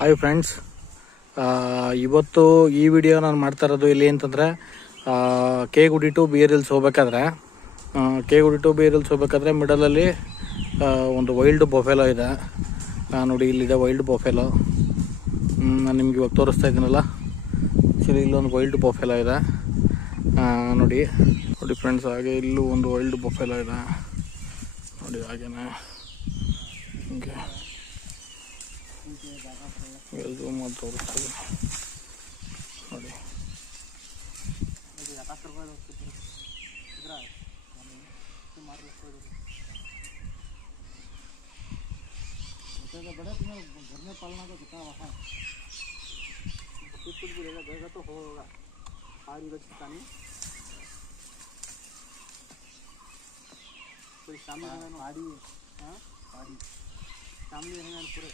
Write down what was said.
Hi friends, ಇವತ್ತು ಈ video ನಾನು ಮಾಡ್ತಾ ಇರೋದು ಎಲ್ಲಿ ಅಂತಂದರೆ ಕೆ-ಗುಡಿ ಟು BR-Hills ಹೋಗ್ಬೇಕಾದ್ರೆ ಕೆ-ಗುಡಿ ಟು BR-Hills ಹೋಗ್ಬೇಕಾದ್ರೆ ಮಿಡಲಲ್ಲಿ ಒಂದು ವೈಲ್ಡ್ ಬೊಫೆಲೋ ಇದೆ. ನೋಡಿ, ಇಲ್ಲಿದೆ ವೈಲ್ಡ್ ಬೊಫೆಲೋ. ನಾನು ನಿಮ್ಗೆ ಇವಾಗ ತೋರಿಸ್ತಾ ಇದ್ದೀನಲ್ಲ, ಸರಿ, ಇಲ್ಲೊಂದು ವೈಲ್ಡ್ ಬೊಫೆಲೋ ಇದೆ. ನೋಡಿ ಫ್ರೆಂಡ್ಸ್, ಹಾಗೆ ಇಲ್ಲೂ ಒಂದು ವೈಲ್ಡ್ ಬೊಫೆಲೋ ಇದೆ ನೋಡಿ. ಹಾಗೇನೆ ಹಿಂಗೆ ಝೂಮ್ ಮಾಡಿ ತೋರಿಸ್ತೀವಿ ನೋಡಿ. बड़ा तुम्हें घर में पालना तो कितना वहाँ कुछ भी रहेगा तो होगा। आज रखता नहीं पूरी शाम में आड़ी, हाँ आड़ी शाम में पूरे